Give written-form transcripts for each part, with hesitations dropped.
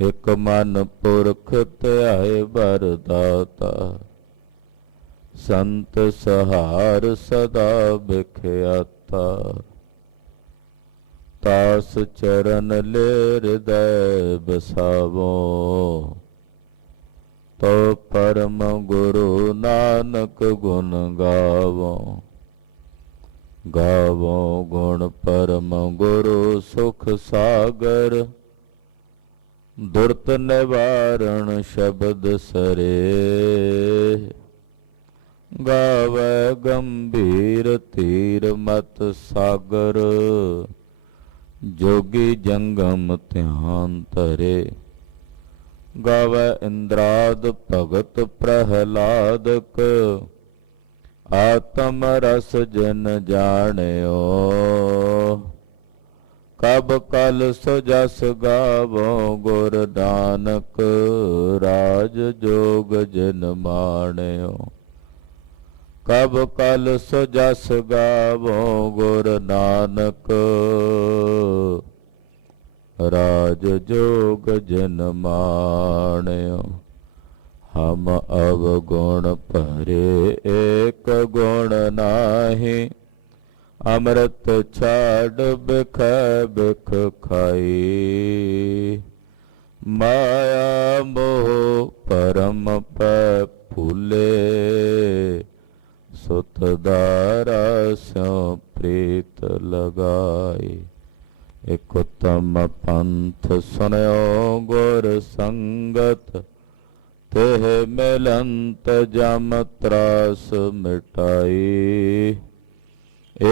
ਇਕ ਮਨ ਪੁਰਖ ਧਿਆਏ ਬਰਦਾਤਾ। ਸੰਤ ਸਹਾਰ ਸਦਾ ਬਿਖਿਆਤਾ। ਤਾਸ ਚਰਨ ਲੈ ਹਿਰਦੈ ਬਸਾਵੋ। ਤੋ ਪਰਮ ਗੁਰੂ ਨਾਨਕ ਗੁਣ ਗਾਵੋ। ਗਾਵੋ ਗੁਣ ਪਰਮ ਗੁਰੂ ਸੁਖ ਸਾਗਰ। ਦੁਰਤ ਨਿਵਾਰਣ ਸ਼ਬਦ ਸਰੇ। ਗਾਵੈ ਗੰਭੀਰ ਧੀਰ ਮਤ ਸਾਗਰ। ਜੋਗੀ ਜੰਗਮ ਧਿਆਨ ਧਰੇ। ਗਾਵੈ ਇੰਦਰਾਦ ਭਗਤ ਪ੍ਰਹਿਲਾਦਕ। ਆਤਮ ਰਸ ਜਿਨ ਜਾਣਿਓ। ਕਬ ਕਲ ਸੋ ਜਸ ਗਾਵੋ ਗੁਰ ਨਾਨਕ। ਰਾਜ ਜੋਗ ਜਿਨ ਮਾਣਿਓ। ਕਬ ਕਲ ਸੋ ਜਸ ਗਾਵੋ ਗੁਰ ਨਾਨਕ। ਰਾਜ ਜੋਗ ਜਿਨ ਮਾਣਿਓ। ਹਮ ਅਵਗੁਣ ਭਰੇ ਏਕ ਗੁਣ ਨਾਹੀ। ਅੰਮ੍ਰਿਤ ਛਾੜ ਬਿਖੈ ਬਿਖ ਖਾਈ। ਮਾਇਆ ਮੋਹ ਭਰਮ ਪੈ ਭੂਲੇ। ਸੁਤ ਦਾਰਾ ਸਿਉ ਪ੍ਰੀਤ ਲਗਾਈ। ਇਕ ਉਤਮ ਪੰਥ ਸੁਨਿਓ ਗੁਰ ਸੰਗਤ। ਤਿਹ ਮਿਲੰਤ ਜਮ ਤਰਾਸ ਮਿਟਾਈ।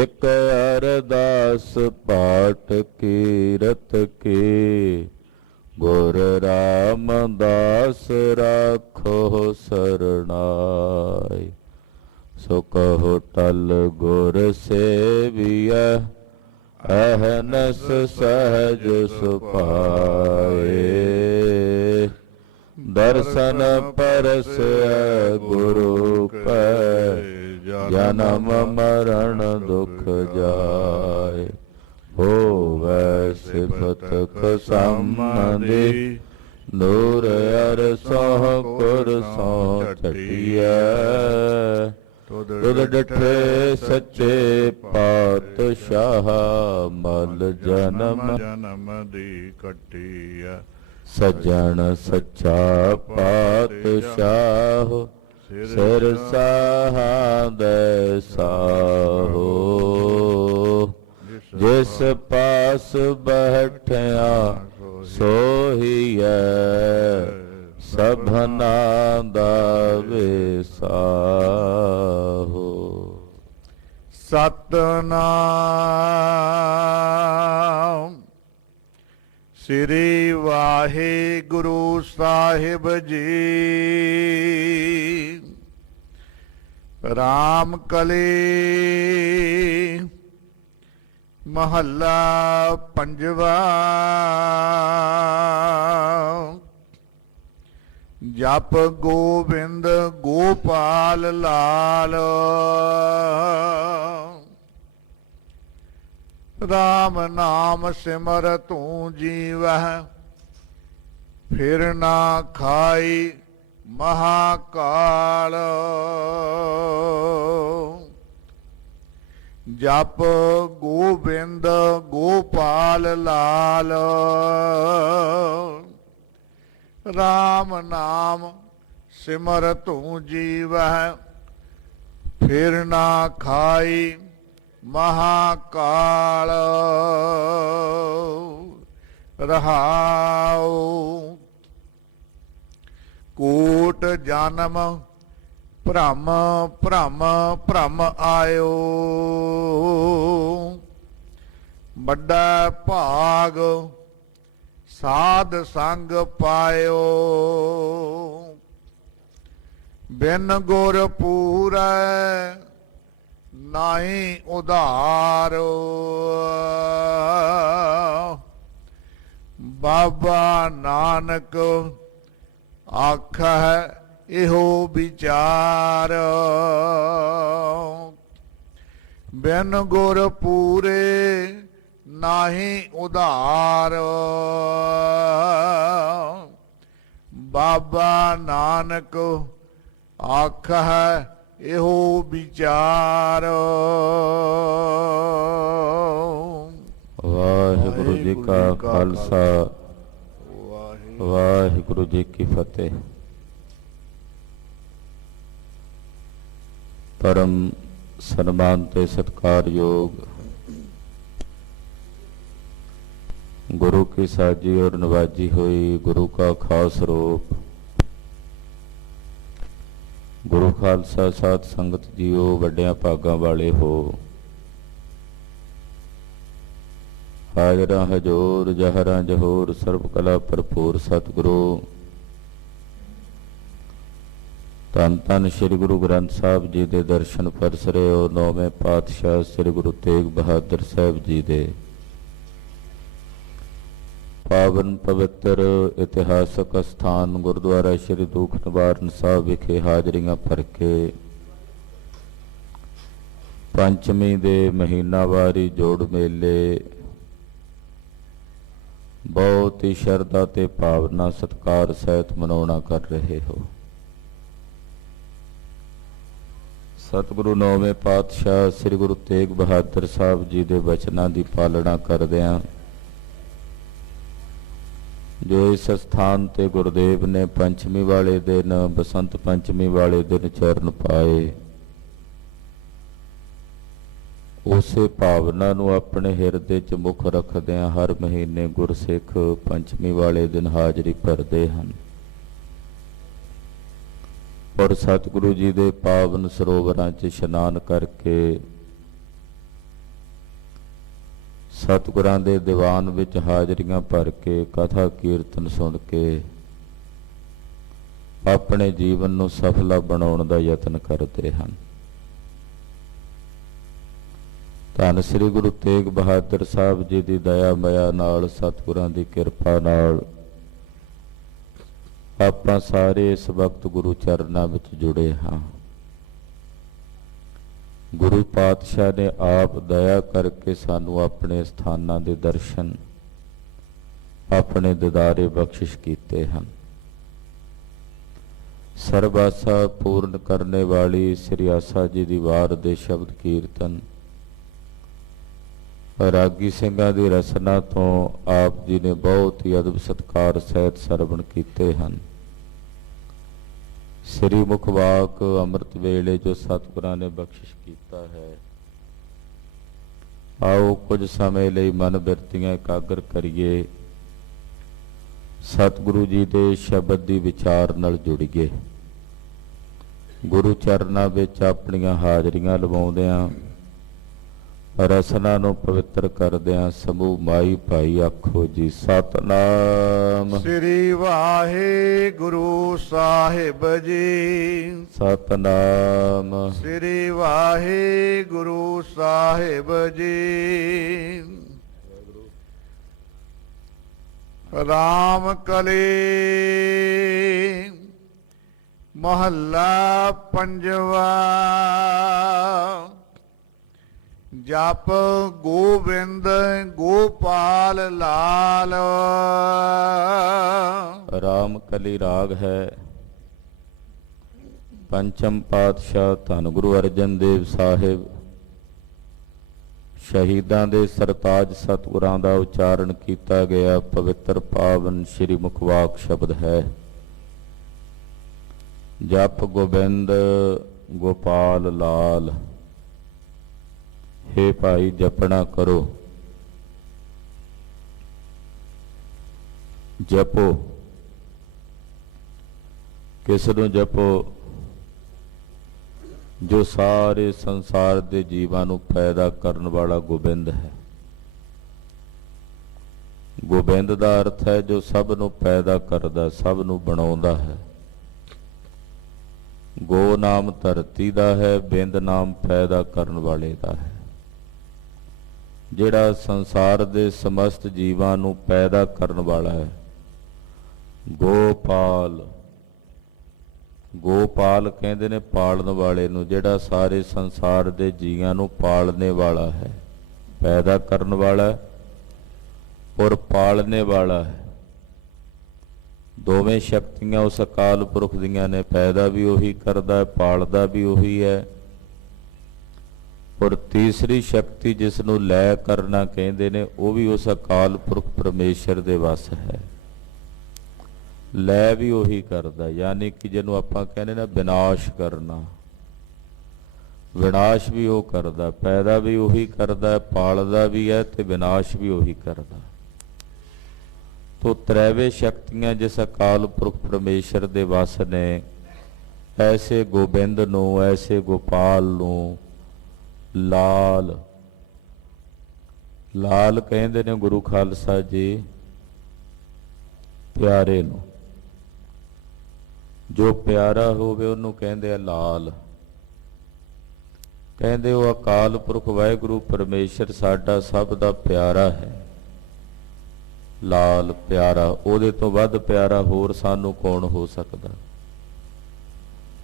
ਇਕ ਅਰਦਾਸ ਪਾਠ ਕੀਰਤ ਕੀ। ਗੁਰ ਰਾਮਦਾਸ ਰਾਖੋ ਸਰਣਾਈ। ਸੋ ਕਹੋ ਟਲ ਗੁਰ ਸੇਵੀਐ। ਅਹਨਸ ਸਹਜ ਸੁਭਾਏ। ਦਰਸ਼ਨ ਪਰਸੈ ਗੁਰੂ ਕੈ। ਜਨਮ ਮਰਨ ਦੁਖ ਜਾਏ। ਹੋਵੈ ਸਿਫਤ ਖਸਮਦੀ। ਨੂਰ ਅਰਸੋਂ ਕੁਰਸੋਂ ਛਟੀਐ। ਤੁਧ ਡਿਠੇ ਸੱਚੇ ਪਾਤਸ਼ਾਹ। ਮਲ ਜਨਮ ਦੀ ਕੱਟੀਐ। ਸੱਜਣ ਸੱਚਾ ਪਾਤਸ਼ਾਹ। ਸਿਰ ਸਾਹਾਦੈ ਸਾਹੋ। ਜਿਸ ਪਾਸ ਬੈਠਿਆ ਸੋਹੀਐ। ਸਭਨਾ ਦਾ ਵਿਸਾਹੋ। ਸਤਨਾਮ ਸ੍ਰੀ ਵਾਹਿਗੁਰੂ ਸਾਹਿਬ ਜੀ। ਰਾਮ ਕਲੀ ਮਹੱਲਾ ਪੰਜਵਾ। ਜਪ ਗੋਬਿੰਦ ਗੋਪਾਲ ਲਾਲ। ਰਾਮ ਨਾਮ ਸਿਮਰ ਤੂੰ ਜੀਵਹਿ। ਫਿਰ ਨਾ ਖਾਈ ਮਹਾਕਾਲ। ਜਪ ਗੋਬਿੰਦ ਗੋਪਾਲ ਲਾਲ। ਰਾਮ ਨਾਮ ਸਿਮਰ ਤੂੰ ਜੀਵਹਿ। ਫਿਰ ਨਾ ਖਾਈ ਮਹਾਕਾਲ। ਰਹਾਉ ਕੋਟ ਜਨਮ ਭ੍ਰਮ ਭ੍ਰਮ ਭ੍ਰਮ ਆਇਓ। ਵੱਡਾ ਭਾਗ ਸਾਧ ਸੰਗ ਪਾਇਓ। ਬਿਨ ਗੁਰ ਪੂਰੈ ਨਾਹੀ ਉਧਾਰ। ਬਾਬਾ ਨਾਨਕ ਆਖੈ ਇਹੋ ਵਿਚਾਰ। ਬਿਨ ਗੁਰ ਪੂਰੇ ਨਾਹੀ ਉਧਾਰ। ਬਾਬਾ ਨਾਨਕ ਆਖਹਿ ਇਹੋ ਵਿਚਾਰ। ਵਾਹਿਗੁਰੂ ਜੀ ਕਾ ਖਾਲਸਾ ਵਾਹਿਗੁਰੂ ਜੀ ਕੀ ਫਤਿਹ। ਪਰਮ ਸਨਮਾਨ ਤੇ ਸਤਿਕਾਰਯੋਗ ਗੁਰੂ ਕੀ ਸਾਜੀ ਔਰ ਨਵਾਜੀ ਹੋਈ ਗੁਰੂ ਕਾ ਖਾਸ ਰੂਪ ਗੁਰੂ ਖਾਲਸਾ ਸਾਧ ਸੰਗਤ ਜੀਓ, ਵੱਡਿਆਂ ਭਾਗਾਂ ਵਾਲੇ ਹੋ। ਹਾਜ਼ਰਾਂ ਹਜ਼ੂਰ ਜਹਰਾਂ ਜਹੂਰ ਸਰਬ ਕਲਾ ਭਰਪੂਰ ਸਤਿਗੁਰੂ ਧੰਨ ਧੰਨ ਸ੍ਰੀ ਗੁਰੂ ਗ੍ਰੰਥ ਸਾਹਿਬ ਜੀ ਦੇ ਦਰਸ਼ਨ ਪਰਸਰੇ ਹੋ। ਨੌਵੇਂ ਪਾਤਸ਼ਾਹ ਸ੍ਰੀ ਗੁਰੂ ਤੇਗ ਬਹਾਦਰ ਸਾਹਿਬ ਜੀ ਦੇ ਪਾਵਨ ਪਵਿੱਤਰ ਇਤਿਹਾਸਕ ਸਥਾਨ ਗੁਰਦੁਆਰਾ ਸ੍ਰੀ ਦੁੱਖ ਨਿਵਾਰਨ ਸਾਹਿਬ ਵਿਖੇ ਹਾਜ਼ਰੀਆਂ ਭਰ ਕੇ ਪੰਚਮੀ ਦੇ ਮਹੀਨਾਵਾਰੀ ਜੋੜ ਮੇਲੇ ਬਹੁਤ ਹੀ ਸ਼ਰਧਾ ਤੇ ਭਾਵਨਾ ਸਤਿਕਾਰ ਸਹਿਤ ਮਨਾਉਣਾ ਕਰ ਰਹੇ ਹੋ। ਸਤਿਗੁਰੂ ਨੌਵੇਂ ਪਾਤਸ਼ਾਹ ਸ੍ਰੀ ਗੁਰੂ ਤੇਗ ਬਹਾਦਰ ਸਾਹਿਬ ਜੀ ਦੇ ਵਚਨਾਂ ਦੀ ਪਾਲਣਾ ਕਰਦਿਆਂ ਜੋ ਇਸ ਸਥਾਨ ਤੇ ਗੁਰਦੇਵ ਨੇ ਪੰਚਮੀ ਵਾਲੇ ਦਿਨ ਬਸੰਤ ਪੰਚਮੀ ਵਾਲੇ ਦਿਨ ਚਰਨ ਪਾਏ, ਉਸੇ ਭਾਵਨਾ ਨੂੰ ਆਪਣੇ ਹਿਰਦੇ 'ਚ ਮੁੱਖ ਰੱਖਦਿਆਂ ਹਰ ਮਹੀਨੇ ਗੁਰਸਿੱਖ ਪੰਚਮੀ ਵਾਲੇ ਦਿਨ ਹਾਜ਼ਰੀ ਭਰਦੇ ਹਨ ਔਰ ਸਤਿਗੁਰੂ ਜੀ ਦੇ ਪਾਵਨ ਸਰੋਵਰਾਂ 'ਚ ਇਸ਼ਨਾਨ ਕਰਕੇ ਸਤਿਗੁਰਾਂ ਦੇ ਦੀਵਾਨ ਵਿੱਚ ਹਾਜ਼ਰੀਆਂ ਭਰ ਕੇ ਕਥਾ ਕੀਰਤਨ ਸੁਣ ਕੇ ਆਪਣੇ ਜੀਵਨ ਨੂੰ ਸਫਲਾ ਬਣਾਉਣ ਦਾ ਯਤਨ ਕਰਦੇ ਹਨ। ਧੰਨ ਸ੍ਰੀ ਗੁਰੂ ਤੇਗ ਬਹਾਦਰ ਸਾਹਿਬ ਜੀ ਦੀ ਦਇਆ ਮਾਇਆ ਨਾਲ, ਸਤਿਗੁਰਾਂ ਦੀ ਕਿਰਪਾ ਨਾਲ ਆਪਾਂ ਸਾਰੇ ਇਸ ਵਕਤ ਗੁਰੂ ਚਰਨਾਂ ਵਿੱਚ ਜੁੜੇ ਹਾਂ। ਗੁਰੂ ਪਾਤਸ਼ਾਹ ਨੇ ਆਪ ਦਇਆ ਕਰਕੇ ਸਾਨੂੰ ਆਪਣੇ ਸਥਾਨਾਂ ਦੇ ਦਰਸ਼ਨ, ਆਪਣੇ ਦਿਦਾਰੇ ਬਖਸ਼ਿਸ਼ ਕੀਤੇ ਹਨ। ਸਰਬ ਆਸਾ ਪੂਰਨ ਕਰਨੇ ਵਾਲੀ ਸ੍ਰੀ ਆਸਾ ਜੀ ਦੀ ਵਾਰ ਦੇ ਸ਼ਬਦ ਕੀਰਤਨ ਰਾਗੀ ਸਿੰਘਾਂ ਦੀ ਰਸਨਾ ਤੋਂ ਆਪ ਜੀ ਨੇ ਬਹੁਤ ਹੀ ਅਦਬ ਸਤਿਕਾਰ ਸਹਿਤ ਸਰਵਣ ਕੀਤੇ ਹਨ। ਸ੍ਰੀ ਮੁਖ ਵਾਕ ਅੰਮ੍ਰਿਤ ਵੇਲੇ ਜੋ ਸਤਿਗੁਰਾਂ ਨੇ ਬਖਸ਼ਿਸ਼ ਕੀਤਾ ਹੈ, ਆਓ ਕੁਝ ਸਮੇਂ ਲਈ ਮਨ ਬਿਰਤੀਆਂ ਇਕਾਗਰ ਕਰੀਏ, ਸਤਿਗੁਰੂ ਜੀ ਦੇ ਸ਼ਬਦ ਦੀ ਵਿਚਾਰ ਨਾਲ ਜੁੜੀਏ। ਗੁਰੂ ਚਰਨਾਂ ਵਿੱਚ ਆਪਣੀਆਂ ਹਾਜ਼ਰੀਆਂ ਲਵਾਉਂਦਿਆਂ ਰਸਨਾ ਨੂੰ ਪਵਿੱਤਰ ਕਰਦਿਆਂ ਸਮੂਹ ਮਾਈ ਭਾਈ ਆਖੋ ਜੀ ਸਤਨਾਮ ਸ੍ਰੀ ਵਾਹਿਗੁਰੂ ਸਾਹਿਬ ਜੀ। ਸਤਨਾਮ ਸ੍ਰੀ ਵਾਹਿਗੁਰੂ ਸਾਹਿਬ ਜੀ। ਰਾਮ ਕਲੀ ਮਹੱਲਾ ਪੰਜਵਾ। ਜਪ ਗੋਬਿੰਦ ਗੋਪਾਲ ਲਾਲ। ਰਾਮ ਕਲੀ ਰਾਗ ਹੈ। ਪੰਚਮ ਪਾਤਸ਼ਾਹ ਧੰਨ ਗੁਰੂ ਅਰਜਨ ਦੇਵ ਸਾਹਿਬ ਸ਼ਹੀਦਾਂ ਦੇ ਸਰਤਾਜ ਸਤਿਗੁਰਾਂ ਦਾ ਉਚਾਰਨ ਕੀਤਾ ਗਿਆ ਪਵਿੱਤਰ ਪਾਵਨ ਸ੍ਰੀ ਮੁਖਵਾਕ ਸ਼ਬਦ ਹੈ। ਜਪ ਗੋਬਿੰਦ ਗੋਪਾਲ ਲਾਲ। हे ਭਾਈ ਜਪਣਾ ਕਰੋ, ਜਪੋ। ਕਿਸ ਨੂੰ ਜਪੋ? ਜੋ ਸਾਰੇ ਸੰਸਾਰ ਦੇ ਜੀਵਾਂ ਨੂੰ ਪੈਦਾ ਕਰਨ ਵਾਲਾ ਗੋਬਿੰਦ ਹੈ। ਗੋਬਿੰਦ ਦਾ ਅਰਥ ਹੈ ਜੋ ਸਭ ਨੂੰ ਪੈਦਾ ਕਰਦਾ, ਸਭ ਨੂੰ ਬਣਾਉਂਦਾ ਹੈ। ਗੋ ਨਾਮ ਧਰਤੀ ਦਾ ਹੈ, ਬਿੰਦ ਨਾਮ ਪੈਦਾ ਕਰਨ ਵਾਲੇ ਦਾ ਹੈ। ਜਿਹੜਾ ਸੰਸਾਰ ਦੇ ਸਮਸਤ ਜੀਵਾਂ ਨੂੰ ਪੈਦਾ ਕਰਨ ਵਾਲਾ ਹੈ। ਗੋਪਾਲ, ਗੋਪਾਲ ਕਹਿੰਦੇ ਨੇ ਪਾਲਣ ਵਾਲੇ ਨੂੰ, ਜਿਹੜਾ ਸਾਰੇ ਸੰਸਾਰ ਦੇ ਜੀਵਾਂ ਨੂੰ ਪਾਲਣੇ ਵਾਲਾ ਹੈ, ਪੈਦਾ ਕਰਨ ਵਾਲਾ ਔਰ ਪਾਲਣੇ ਵਾਲਾ ਹੈ। ਦੋਵੇਂ ਸ਼ਕਤੀਆਂ ਉਸ ਅਕਾਲ ਪੁਰਖ ਦੀਆਂ ਨੇ। ਪੈਦਾ ਵੀ ਉਹੀ ਕਰਦਾ, ਪਾਲਦਾ ਵੀ ਉਹੀ ਹੈ। ਔਰ ਤੀਸਰੀ ਸ਼ਕਤੀ ਜਿਸ ਨੂੰ ਲੈ ਕਰਨਾ ਕਹਿੰਦੇ ਨੇ, ਉਹ ਵੀ ਉਸ ਅਕਾਲ ਪੁਰਖ ਪਰਮੇਸ਼ਰ ਦੇ ਵੱਸ ਹੈ। ਲੈ ਵੀ ਉਹੀ ਕਰਦਾ, ਯਾਨੀ ਕਿ ਜਿਹਨੂੰ ਆਪਾਂ ਕਹਿੰਦੇ ਨਾ ਵਿਨਾਸ਼ ਕਰਨਾ, ਵਿਨਾਸ਼ ਵੀ ਉਹ ਕਰਦਾ। ਪੈਦਾ ਵੀ ਉਹੀ ਕਰਦਾ, ਪਾਲਦਾ ਵੀ ਹੈ ਤੇ ਵਿਨਾਸ਼ ਵੀ ਉਹੀ ਕਰਦਾ। ਤੋ ਤ੍ਰੈਵੇ ਸ਼ਕਤੀਆਂ ਜਿਸ ਅਕਾਲ ਪੁਰਖ ਪਰਮੇਸ਼ਰ ਦੇ ਵੱਸ ਨੇ, ਐਸੇ ਗੋਬਿੰਦ ਨੂੰ, ਐਸੇ ਗੋਪਾਲ ਨੂੰ ਲਾਲ, ਲਾਲ ਕਹਿੰਦੇ ਨੇ ਗੁਰੂ ਖਾਲਸਾ ਜੀ ਪਿਆਰੇ ਨੂੰ। ਜੋ ਪਿਆਰਾ ਹੋਵੇ ਉਹਨੂੰ ਕਹਿੰਦੇ ਆ ਲਾਲ। ਕਹਿੰਦੇ ਉਹ ਅਕਾਲ ਪੁਰਖ ਵਾਹਿਗੁਰੂ ਪਰਮੇਸ਼ਰ ਸਾਡਾ ਸਭ ਦਾ ਪਿਆਰਾ ਹੈ। ਲਾਲ ਪਿਆਰਾ, ਉਹਦੇ ਤੋਂ ਵੱਧ ਪਿਆਰਾ ਹੋਰ ਸਾਨੂੰ ਕੌਣ ਹੋ ਸਕਦਾ।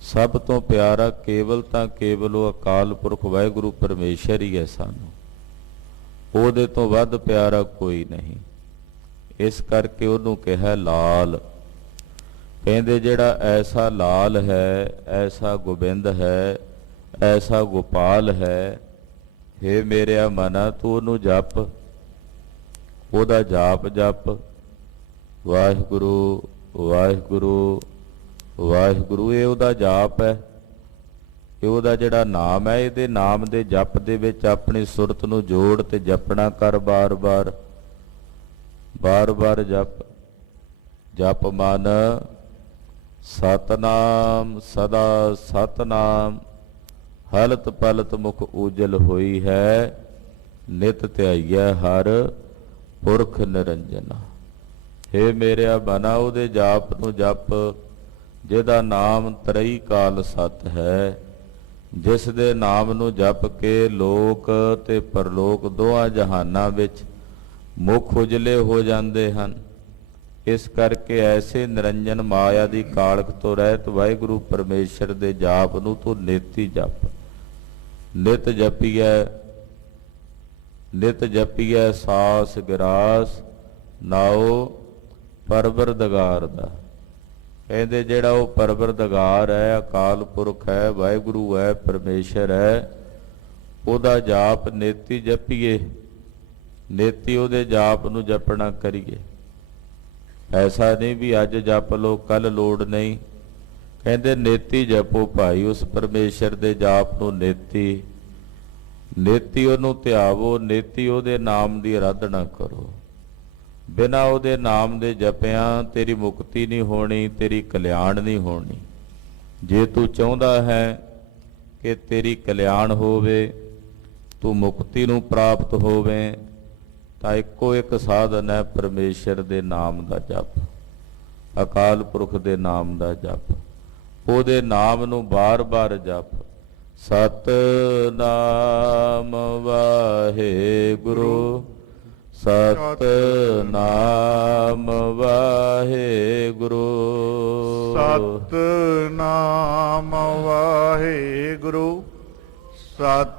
ਸਭ ਤੋਂ ਪਿਆਰਾ ਕੇਵਲ ਤਾਂ ਕੇਵਲ ਉਹ ਅਕਾਲ ਪੁਰਖ ਵਾਹਿਗੁਰੂ ਪਰਮੇਸ਼ਰ ਹੀ ਹੈ ਸਾਨੂੰ, ਉਹਦੇ ਤੋਂ ਵੱਧ ਪਿਆਰਾ ਕੋਈ ਨਹੀਂ। ਇਸ ਕਰਕੇ ਉਹਨੂੰ ਕਿਹਾ ਲਾਲ। ਕਹਿੰਦੇ ਜਿਹੜਾ ਐਸਾ ਲਾਲ ਹੈ, ਐਸਾ ਗੋਬਿੰਦ ਹੈ, ਐਸਾ ਗੋਪਾਲ ਹੈ, ਹੇ ਮੇਰਿਆ ਮਨਾ ਤੂੰ ਉਹਨੂੰ ਜਪ, ਉਹਦਾ ਜਾਪ ਜਪ। ਵਾਹਿਗੁਰੂ ਵਾਹਿਗੁਰੂ ਵਾਹਿਗੁਰੂ, ਇਹ ਉਹਦਾ ਜਾਪ ਹੈ, ਇਹ ਉਹਦਾ ਜਿਹੜਾ ਨਾਮ ਹੈ। ਇਹਦੇ ਨਾਮ ਦੇ ਜਪ ਦੇ ਵਿੱਚ ਆਪਣੀ ਸੁਰਤ ਨੂੰ ਜੋੜ ਤੇ ਜਪਣਾ ਕਰ, ਬਾਰ ਬਾਰ ਬਾਰ ਬਾਰ ਜਪ। ਜਪ ਮਨ ਸਤਨਾਮ ਸਦਾ ਸਤਨਾਮ, ਹਲਤ ਪਲਤ ਮੁਖ ਉਜਲ ਹੋਈ ਹੈ, ਨਿਤ ਧਿਆਈਐ ਹਰ ਪੁਰਖ ਨਿਰੰਜਨਾ। ਹੇ ਮੇਰਿਆ ਮਨਾ ਉਹਦੇ ਜਾਪ ਨੂੰ ਜਪ, ਜਿਹਦਾ ਨਾਮ ਤਰਈ ਕਾਲ ਸਤ ਹੈ, ਜਿਸ ਦੇ ਨਾਮ ਨੂੰ ਜਪ ਕੇ ਲੋਕ ਤੇ ਪਰਲੋਕ ਦੋਹਾਂ ਜਹਾਨਾਂ ਵਿੱਚ ਮੁਖ ਉਜਲੇ ਹੋ ਜਾਂਦੇ ਹਨ। ਇਸ ਕਰਕੇ ਐਸੇ ਨਿਰੰਜਨ ਮਾਇਆ ਦੀ ਕਾਲਖ ਤੋਂ ਰਹਿਤ ਵਾਹਿਗੁਰੂ ਪਰਮੇਸ਼ਰ ਦੇ ਜਾਪ ਨੂੰ ਤੂੰ ਨਿਤੀ ਜਪ। ਨਿਤ ਜਪੀਐ, ਨਿਤ ਜਪੀਐ ਸਾਸ ਗਿਰਾਸ, ਨਾਉ ਪਰਵਰਦਗਾਰ ਦਾ। ਕਹਿੰਦੇ ਜਿਹੜਾ ਉਹ ਪਰਵਰਦਗਾਰ ਹੈ, ਅਕਾਲ ਪੁਰਖ ਹੈ, ਵਾਹਿਗੁਰੂ ਹੈ, ਪਰਮੇਸ਼ਰ ਹੈ, ਉਹਦਾ ਜਾਪ ਨੇਤੀ ਜਪੀਏ, ਨੇਤੀ ਉਹਦੇ ਜਾਪ ਨੂੰ ਜਪਣਾ ਕਰੀਏ। ਐਸਾ ਨਹੀਂ ਵੀ ਅੱਜ ਜਪ ਲੋ ਕੱਲ ਲੋੜ ਨਹੀਂ। ਕਹਿੰਦੇ ਨੇਤੀ ਜਪੋ ਭਾਈ ਉਸ ਪਰਮੇਸ਼ਰ ਦੇ ਜਾਪ ਨੂੰ, ਨੇਤੀ ਨੇਤੀ ਉਹਨੂੰ ਧਿਆਵੋ, ਨੇਤੀ ਉਹਦੇ ਨਾਮ ਦੀ ਆਰਾਧਨਾ ਕਰੋ। ਬਿਨਾਂ ਉਹਦੇ ਨਾਮ ਦੇ ਜਪਿਆਂ ਤੇਰੀ ਮੁਕਤੀ ਨਹੀਂ ਹੋਣੀ, ਤੇਰੀ ਕਲਿਆਣ ਨਹੀਂ ਹੋਣੀ। ਜੇ ਤੂੰ ਚਾਹੁੰਦਾ ਹੈ ਕਿ ਤੇਰੀ ਕਲਿਆਣ ਹੋਵੇ, ਤੂੰ ਮੁਕਤੀ ਨੂੰ ਪ੍ਰਾਪਤ ਹੋਵੇ, ਤਾਂ ਇੱਕੋ ਇੱਕ ਸਾਧਨ ਹੈ ਪਰਮੇਸ਼ਰ ਦੇ ਨਾਮ ਦਾ ਜਪ, ਅਕਾਲ ਪੁਰਖ ਦੇ ਨਾਮ ਦਾ ਜਪ। ਉਹਦੇ ਨਾਮ ਨੂੰ ਬਾਰ-ਬਾਰ ਜਪ। ਸਤਿਨਾਮ ਵਾਹਿਗੁਰੂ, ਸਤਿਨਾਮ ਵਾਹਿਗੁਰੂ, ਸਤਿਨਾਮ ਵਾਹਿਗੁਰੂ,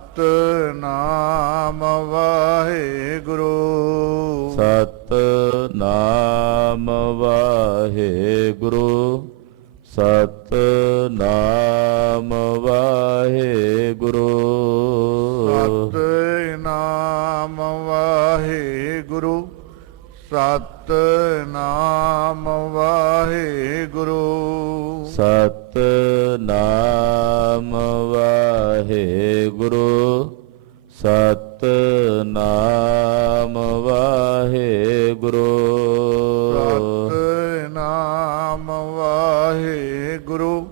ਸਤਿਨਾਮ ਵਾਹਿਗੁਰੂ, ਸਤਿਨਾਮ ਵਾਹਿਗੁਰੂ, ਸਤਿਨਾਮ ਵਾਹਿਗੁਰੂ, ਸਤਿਨਾਮ ਵਾਹਿਗੁਰੂ, ਸਤਿਨਾਮ ਵਾਹਿਗੁਰੂ, ਸਤਿਨਾਮ ਵਾਹਿਗੁਰੂ, ਸਤਿਨਾਮ ਵਾਹਿਗੁਰੂ, ਸਤਿਨਾਮ ਵਾਹਿਗੁਰੂ,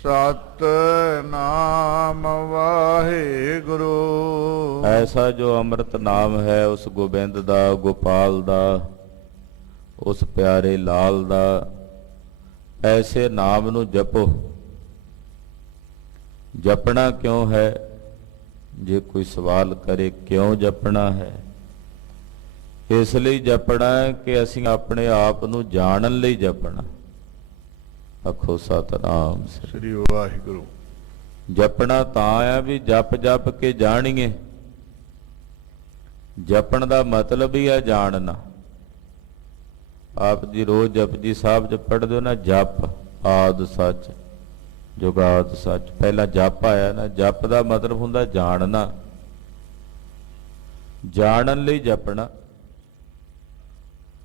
ਸਤਿਨਾਮ ਵਾਹਿਗੁਰੂ। ਐਸਾ ਜੋ ਅੰਮ੍ਰਿਤ ਨਾਮ ਹੈ ਉਸ ਗੋਬਿੰਦ ਦਾ, ਗੋਪਾਲ ਦਾ, ਉਸ ਪਿਆਰੇ ਲਾਲ ਦਾ, ਐਸੇ ਨਾਮ ਨੂੰ ਜਪੋ। ਜਪਣਾ ਕਿਉਂ ਹੈ? ਜੇ ਕੋਈ ਸਵਾਲ ਕਰੇ ਕਿਉਂ ਜਪਣਾ ਹੈ, ਇਸ ਲਈ ਜਪਣਾ ਹੈ ਕਿ ਅਸੀਂ ਆਪਣੇ ਆਪ ਨੂੰ ਜਾਣਨ ਲਈ ਜਪਣਾ। ਆਖੋ ਸਤਿਨਾਮ ਸ੍ਰੀ ਵਾਹਿਗੁਰੂ। ਜਪਣਾ ਤਾਂ ਆ ਵੀ ਜਪ ਜਪ ਕੇ ਜਾਣੀਏ। ਜਪਣ ਦਾ ਮਤਲਬ ਹੀ ਹੈ ਜਾਣਨਾ। ਆਪ ਜੀ ਰੋਜ਼ ਜਪਜੀ ਸਾਹਿਬ ਚ ਪੜ੍ਹਦੇ ਹੋ ਨਾ, ਜਪ ਆਦ ਸੱਚ ਜੁਗਾਦ ਸੱਚ। ਪਹਿਲਾਂ ਜਪ ਆਇਆ ਨਾ, ਜਪ ਦਾ ਮਤਲਬ ਹੁੰਦਾ ਜਾਣਨਾ, ਜਾਣਨ ਲਈ ਜਪਣਾ।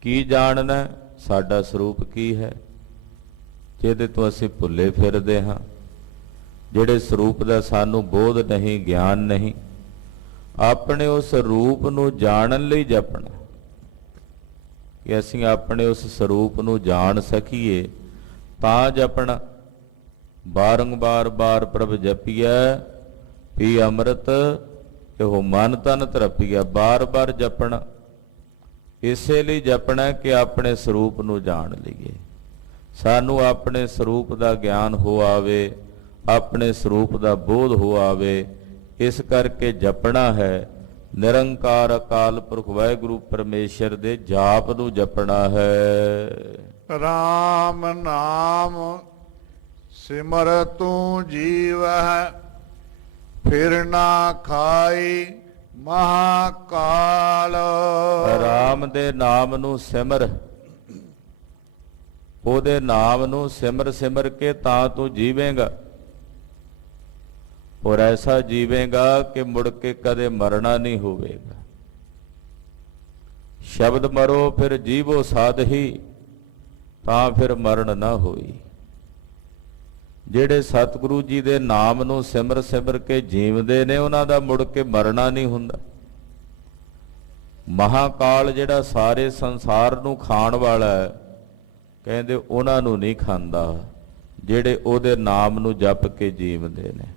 ਕੀ ਜਾਣਨਾ? ਸਾਡਾ ਸਰੂਪ ਕੀ ਹੈ, ਜਿਹਦੇ ਤੋਂ ਅਸੀਂ ਭੁੱਲੇ ਫਿਰਦੇ ਹਾਂ, ਜਿਹੜੇ ਸਰੂਪ ਦਾ ਸਾਨੂੰ ਬੋਧ ਨਹੀਂ, ਗਿਆਨ ਨਹੀਂ। ਆਪਣੇ ਉਸ ਰੂਪ ਨੂੰ ਜਾਣਨ ਲਈ ਜਪਣਾ, ਕਿ ਅਸੀਂ ਆਪਣੇ ਉਸ ਸਰੂਪ ਨੂੰ ਜਾਣ ਸਕੀਏ ਤਾਂ ਜਪਣਾ। ਬਾਰੰਬਾਰ ਬਾਰ ਪ੍ਰਭ ਜਪੀਐ ਪੀ ਅੰਮ੍ਰਿਤ ਇਹੋ ਮਨ ਤਨ ਤਰਪੀਐ। ਬਾਰ ਬਾਰ ਜਪਣਾ ਇਸੇ ਲਈ ਜਪਣਾ ਕਿ ਆਪਣੇ ਸਰੂਪ ਨੂੰ ਜਾਣ ਲਈਏ, ਸਾਨੂੰ ਆਪਣੇ ਸਰੂਪ ਦਾ ਗਿਆਨ ਹੋ ਆਵੇ, ਆਪਣੇ ਸਰੂਪ ਦਾ ਬੋਧ ਹੋ ਆਵੇ। ਇਸ ਕਰਕੇ ਜਪਣਾ ਹੈ। ਨਿਰੰਕਾਰ ਅਕਾਲ ਪੁਰਖ ਵਾਹਿਗੁਰੂ ਪਰਮੇਸ਼ਰ ਦੇ ਜਾਪ ਨੂੰ ਜਪਣਾ ਹੈ। ਰਾਮ ਨਾਮ ਸਿਮਰ ਤੂੰ ਜੀਵਹਿ, ਫਿਰ ਨਾ ਖਾਈ ਮਹਾਕਾਲ। ਰਾਮ ਦੇ ਨਾਮ ਨੂੰ ਸਿਮਰ, ਉਹਦੇ ਨਾਮ ਨੂੰ ਸਿਮਰ ਸਿਮਰ ਕੇ ਤਾਂ ਤੂੰ ਜੀਵੇਂਗਾ, ਔਰ ਐਸਾ ਜੀਵੇਂਗਾ ਕਿ ਮੁੜ ਕੇ ਕਦੇ ਮਰਨਾ ਨਹੀਂ ਹੋਵੇਗਾ। ਸ਼ਬਦ ਮਰੋ ਫਿਰ ਜੀਵੋ ਸਾਧਹੀ, ਤਾਂ ਫਿਰ ਮਰਨ ਨਾ ਹੋਈ। ਜਿਹੜੇ ਸਤਿਗੁਰੂ ਜੀ ਦੇ ਨਾਮ ਨੂੰ ਸਿਮਰ ਸਿਮਰ ਕੇ ਜੀਵਦੇ ਨੇ, ਉਹਨਾਂ ਦਾ ਮੁੜ ਕੇ ਮਰਨਾ ਨਹੀਂ ਹੁੰਦਾ। ਮਹਾਕਾਲ ਜਿਹੜਾ ਸਾਰੇ ਸੰਸਾਰ ਨੂੰ ਖਾਣ ਵਾਲਾ ਹੈ, ਕਹਿੰਦੇ ਉਹਨਾਂ ਨੂੰ ਨਹੀਂ ਖਾਂਦਾ ਜਿਹੜੇ ਉਹਦੇ ਨਾਮ ਨੂੰ ਜਪ ਕੇ ਜੀਵਦੇ ਨੇ।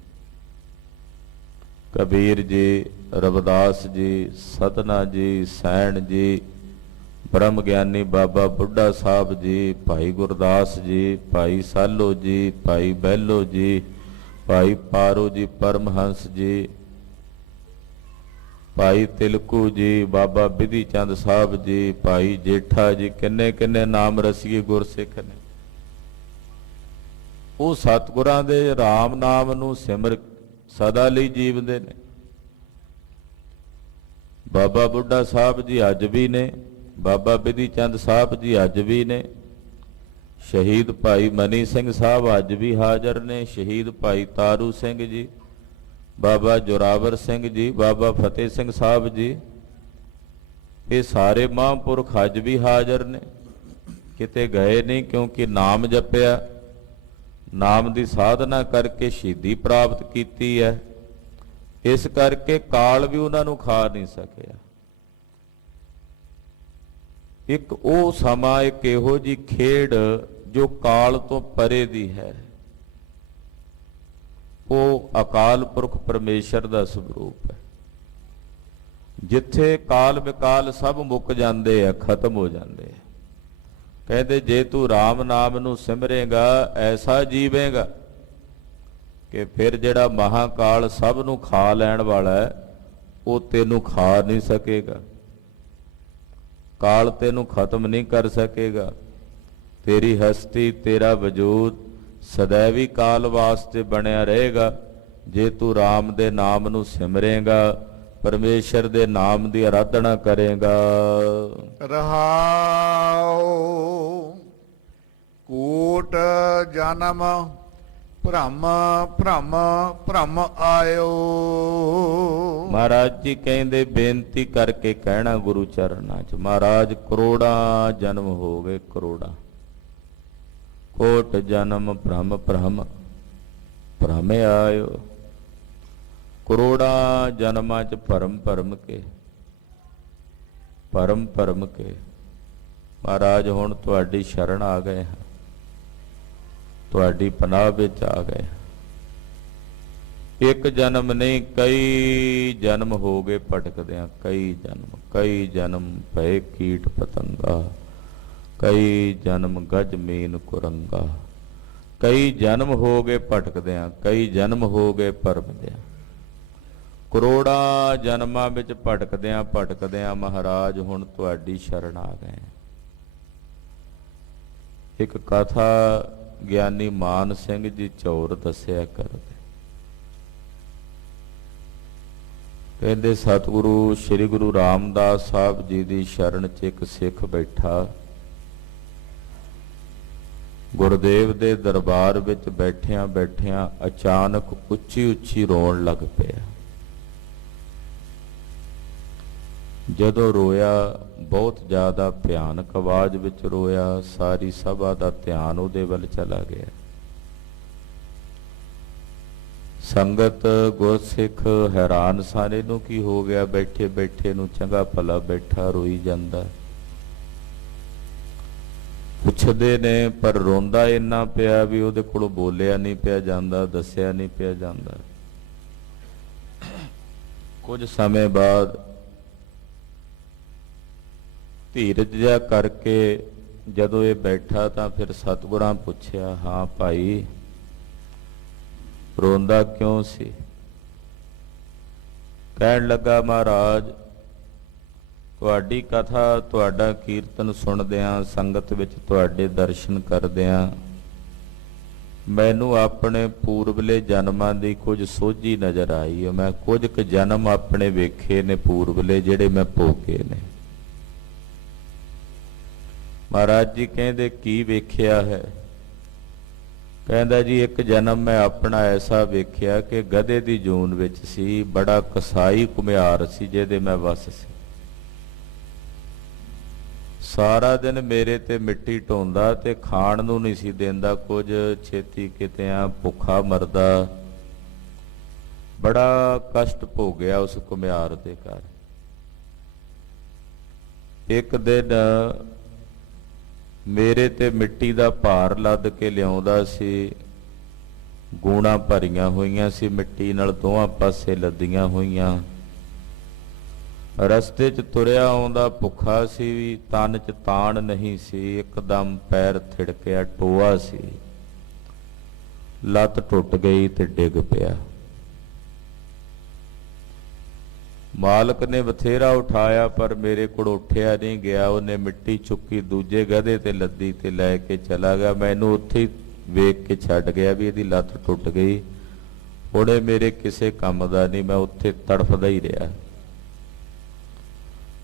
ਕਬੀਰ ਜੀ, ਰਵਿਦਾਸ ਜੀ, ਸਤਨਾ ਜੀ, ਸੈਣ ਜੀ, ਬ੍ਰਹਮ ਗਿਆਨੀ ਬਾਬਾ ਬੁੱਢਾ ਸਾਹਿਬ ਜੀ, ਭਾਈ ਗੁਰਦਾਸ ਜੀ, ਭਾਈ ਸਾਲੋ ਜੀ, ਭਾਈ ਬਹਿਲੋ ਜੀ, ਭਾਈ ਪਾਰੋ ਜੀ, ਪਰਮਹੰਸ ਜੀ, ਭਾਈ ਤਿਲਕੂ ਜੀ, ਬਾਬਾ ਬਿਧੀ ਚੰਦ ਸਾਹਿਬ ਜੀ, ਭਾਈ ਜੇਠਾ ਜੀ, ਕਿੰਨੇ ਕਿੰਨੇ ਨਾਮ ਰਸੀਏ ਗੁਰਸਿੱਖ ਨੇ। ਉਹ ਸਤਿਗੁਰਾਂ ਦੇ ਰਾਮ ਨਾਮ ਨੂੰ ਸਿਮਰ ਸਦਾ ਲਈ ਜੀਵਦੇ ਨੇ। ਬਾਬਾ ਬੁੱਢਾ ਸਾਹਿਬ ਜੀ ਅੱਜ ਵੀ ਨੇ, ਬਾਬਾ ਬਿਧੀ ਚੰਦ ਸਾਹਿਬ ਜੀ ਅੱਜ ਵੀ ਨੇ, ਸ਼ਹੀਦ ਭਾਈ ਮਨੀ ਸਿੰਘ ਸਾਹਿਬ ਅੱਜ ਵੀ ਹਾਜ਼ਰ ਨੇ, ਸ਼ਹੀਦ ਭਾਈ ਤਾਰੂ ਸਿੰਘ ਜੀ, ਬਾਬਾ ਜੋਰਾਵਰ ਸਿੰਘ ਜੀ, ਬਾਬਾ ਫਤਿਹ ਸਿੰਘ ਸਾਹਿਬ ਜੀ, ਇਹ ਸਾਰੇ ਮਹਾਂਪੁਰਖ ਅੱਜ ਵੀ ਹਾਜ਼ਰ ਨੇ, ਕਿਤੇ ਗਏ ਨਹੀਂ। ਕਿਉਂਕਿ ਨਾਮ ਜਪਿਆ, ਨਾਮ ਦੀ ਸਾਧਨਾ ਕਰਕੇ ਸ਼ਹੀਦੀ ਪ੍ਰਾਪਤ ਕੀਤੀ ਹੈ। ਇਸ ਕਰਕੇ ਕਾਲ ਵੀ ਉਹਨਾਂ ਨੂੰ ਖਾ ਨਹੀਂ ਸਕਿਆ। ਇੱਕ ਉਹ ਸਮਾਂ, ਇੱਕ ਇਹੋ ਜਿਹੀ ਖੇਡ ਜੋ ਕਾਲ ਤੋਂ ਪਰੇ ਦੀ ਹੈ, ਉਹ ਅਕਾਲ ਪੁਰਖ ਪਰਮੇਸ਼ਰ ਦਾ ਸਰੂਪ ਹੈ। ਜਿੱਥੇ ਕਾਲ ਵਿਕਾਲ ਸਭ ਮੁੱਕ ਜਾਂਦੇ ਆ, ਖਤਮ ਹੋ ਜਾਂਦੇ ਆ। ਕਹਿੰਦੇ ਜੇ ਤੂੰ ਰਾਮ ਨਾਮ ਨੂੰ ਸਿਮਰੇਗਾ, ਐਸਾ ਜੀਵੇਂਗਾ ਕਿ ਫਿਰ ਜਿਹੜਾ ਮਹਾਕਾਲ ਸਭ ਨੂੰ ਖਾ ਲੈਣ ਵਾਲਾ ਹੈ, ਉਹ ਤੈਨੂੰ ਖਾ ਨਹੀਂ ਸਕੇਗਾ। ਕਾਲ ਤੈਨੂੰ ਖਤਮ ਨਹੀਂ ਕਰ ਸਕੇਗਾ। ਤੇਰੀ ਹਸਤੀ, ਤੇਰਾ ਵਜੂਦ ਸदैवी ਕਾਲ ਵਾਸਤੇ ਬਣਿਆ ਰਹੇਗਾ ਜੇ ਤੂੰ ਰਾਮ ਦੇ ਨਾਮ ਨੂੰ ਸਿਮਰੇਗਾ, ਪਰਮੇਸ਼ਰ ਦੇ ਨਾਮ ਦੀ ਆਰਾਧਨਾ ਕਰੇਗਾ। ਰਹਾਉ ਕੋਟ ਜਨਮ ਭ੍ਰਮ ਭ੍ਰਮ ਭ੍ਰਮ ਆਇਓ। ਮਹਾਰਾਜ ਜੀ ਕਹਿੰਦੇ, ਬੇਨਤੀ ਕਰਕੇ ਕਹਿਣਾ ਗੁਰੂ ਚਰਨਾਂ 'ਚ, ਮਹਾਰਾਜ ਕਰੋੜਾਂ ਜਨਮ ਹੋ ਗਏ, ਕਰੋੜਾਂ। ਕੋਟ ਜਨਮ ਭ੍ਰਮ ਭ੍ਰਮ ਭ੍ਰਮ ਆਇਓ। ਕਰੋੜਾਂ ਜਨਮਾਂ 'ਚ ਭਰਮ ਭਰਮ ਕੇ, ਭਰਮ ਭਰਮ ਕੇ ਮਹਾਰਾਜ ਹੁਣ ਤੁਹਾਡੀ ਸ਼ਰਨ ਆ ਗਏ ਹਾਂ, ਤੁਹਾਡੀ ਪਨਾਹ ਵਿੱਚ ਆ ਗਏ। ਇੱਕ ਜਨਮ ਨਹੀਂ, ਕਈ ਜਨਮ ਹੋ ਗਏ ਭਟਕਦਿਆਂ, ਕਈ ਜਨਮ ਭਏ ਕੀਟ ਪਤੰਗਾ, ਕਈ ਜਨਮ ਗਜ ਮੀਨ ਕੁਰੰਗਾ। ਕਈ ਜਨਮ ਹੋ ਗਏ ਭਟਕਦਿਆਂ, ਕਈ ਜਨਮ ਹੋ ਗਏ ਭਰਮਦਿਆਂ। ਕਰੋੜਾਂ ਜਨਮਾਂ ਵਿੱਚ ਭਟਕਦਿਆਂ ਭਟਕਦਿਆਂ ਮਹਾਰਾਜ ਹੁਣ ਤੁਹਾਡੀ ਸ਼ਰਨ ਆ ਗਏ। ਇੱਕ ਕਥਾ ਗਿਆਨੀ ਮਾਨ ਸਿੰਘ ਜੀ ਚੌਰ ਦੱਸਿਆ ਕਰਦੇ। ਕਹਿੰਦੇ ਸਤਿਗੁਰੂ ਸ੍ਰੀ ਗੁਰੂ ਰਾਮਦਾਸ ਸਾਹਿਬ ਜੀ ਦੀ ਸ਼ਰਨ 'ਚ ਇੱਕ ਸਿੱਖ ਬੈਠਾ, ਗੁਰਦੇਵ ਦੇ ਦਰਬਾਰ ਵਿੱਚ ਬੈਠਿਆਂ ਬੈਠਿਆਂ ਅਚਾਨਕ ਉੱਚੀ ਉੱਚੀ ਰੋਣ ਲੱਗ ਪਿਆ। ਜਦੋਂ ਰੋਇਆ ਬਹੁਤ ਜ਼ਿਆਦਾ ਭਿਆਨਕ ਆਵਾਜ਼ ਵਿੱਚ ਰੋਇਆ। ਸਾਰੀ ਸਭਾ ਦਾ ਧਿਆਨ ਉਹਦੇ ਵੱਲ ਚਲਾ ਗਿਆ। ਸੰਗਤ ਗੁਰਸਿੱਖ ਹੈਰਾਨ ਸਾਰੇ ਨੂੰ ਕੀ ਹੋ ਗਿਆ, ਬੈਠੇ ਬੈਠੇ ਨੂੰ ਚੰਗਾ ਭਲਾ ਬੈਠਾ ਰੋਈ ਜਾਂਦਾ। ਪੁੱਛਦੇ ਨੇ ਪਰ ਰੋਂਦਾ ਇੰਨਾ ਪਿਆ ਵੀ ਉਹਦੇ ਕੋਲੋਂ ਬੋਲਿਆ ਨਹੀਂ ਪਿਆ ਜਾਂਦਾ, ਦੱਸਿਆ ਨਹੀਂ ਪਿਆ ਜਾਂਦਾ। ਕੁਝ ਸਮੇਂ ਬਾਅਦ ਧੀਰਜ ਜਿਹਾ ਕਰਕੇ ਜਦੋਂ ਇਹ ਬੈਠਾ ਤਾਂ ਫਿਰ ਸਤਿਗੁਰਾਂ ਪੁੱਛਿਆ, ਹਾਂ ਭਾਈ ਰੋਂਦਾ ਕਿਉਂ ਸੀ? ਕਹਿਣ ਲੱਗਾ, ਮਹਾਰਾਜ ਤੁਹਾਡੀ ਕਥਾ, ਤੁਹਾਡਾ ਕੀਰਤਨ ਸੁਣਦਿਆਂ, ਸੰਗਤ ਵਿੱਚ ਤੁਹਾਡੇ ਦਰਸ਼ਨ ਕਰਦਿਆਂ ਮੈਨੂੰ ਆਪਣੇ ਪੂਰਬਲੇ ਜਨਮਾਂ ਦੀ ਕੁਝ ਸੋਝੀ ਨਜ਼ਰ ਆਈ। ਮੈਂ ਕੁਝ ਕੁ ਜਨਮ ਆਪਣੇ ਵੇਖੇ ਨੇ ਪੂਰਬਲੇ, ਜਿਹੜੇ ਮੈਂ ਭੋਗੇ ਨੇ। ਮਹਾਰਾਜ ਜੀ ਕਹਿੰਦੇ, ਕੀ ਵੇਖਿਆ ਹੈ? ਕਹਿੰਦਾ ਜੀ, ਇੱਕ ਜਨਮ ਮੈਂ ਆਪਣਾ ਐਸਾ ਵੇਖਿਆ ਕਿ ਗਧੇ ਦੀ ਜੂਨ ਵਿੱਚ ਸੀ, ਬੜਾ ਕਸਾਈ ਘੁਮਿਆਰ ਸੀ ਜਿਹਦੇ ਮੈਂ ਵਸ ਸੀ। ਸਾਰਾ ਦਿਨ ਮੇਰੇ ਤੇ ਮਿੱਟੀ ਢੋਂਦਾ ਤੇ ਖਾਣ ਨੂੰ ਨਹੀਂ ਸੀ ਦਿੰਦਾ ਕੁਝ, ਛੇਤੀ ਕਿਤਿਆਂ ਭੁੱਖਾ ਮਰਦਾ। ਬੜਾ ਕਸ਼ਟ ਭੋਗਿਆ ਉਸ ਘੁਮਿਆਰ ਦੇ ਘਰ। ਇੱਕ ਦਿਨ ਮੇਰੇ ਤੇ ਮਿੱਟੀ ਦਾ ਭਾਰ ਲੱਦ ਕੇ ਲਿਆਉਂਦਾ ਸੀ। ਗੂਣਾ ਭਰੀਆਂ ਹੋਈਆਂ ਸੀ ਮਿੱਟੀ ਨਾਲ, ਦੋਹਾਂ ਪਾਸੇ ਲੱਦੀਆਂ ਹੋਈਆਂ। ਰਸਤੇ 'ਚ ਤੁਰਿਆ ਆਉਂਦਾ, ਭੁੱਖਾ ਸੀ ਵੀ, ਤਨ 'ਚ ਤਾਣ ਨਹੀਂ ਸੀ। ਇੱਕਦਮ ਪੈਰ ਥਿੜਕਿਆ, ਟੋਆ ਸੀ, ਲੱਤ ਟੁੱਟ ਗਈ ਤੇ ਡਿੱਗ ਪਿਆ। ਮਾਲਕ ਨੇ ਬਥੇਰਾ ਉਠਾਇਆ ਪਰ ਮੇਰੇ ਕੋਲ ਉੱਠਿਆ ਨਹੀਂ ਗਿਆ। ਉਹਨੇ ਮਿੱਟੀ ਚੁੱਕੀ, ਦੂਜੇ ਗਧੇ ਤੇ ਲੱਦੀ ਤੇ ਲੈ ਕੇ ਚਲਾ ਗਿਆ। ਮੈਨੂੰ ਉੱਥੇ ਹੀ ਵੇਖ ਕੇ ਛੱਡ ਗਿਆ ਵੀ ਇਹਦੀ ਲੱਤ ਟੁੱਟ ਗਈ, ਹੁਣ ਇਹ ਮੇਰੇ ਕਿਸੇ ਕੰਮ ਦਾ ਨਹੀਂ। ਮੈਂ ਉੱਥੇ ਤੜਫਦਾ ਹੀ ਰਿਹਾ।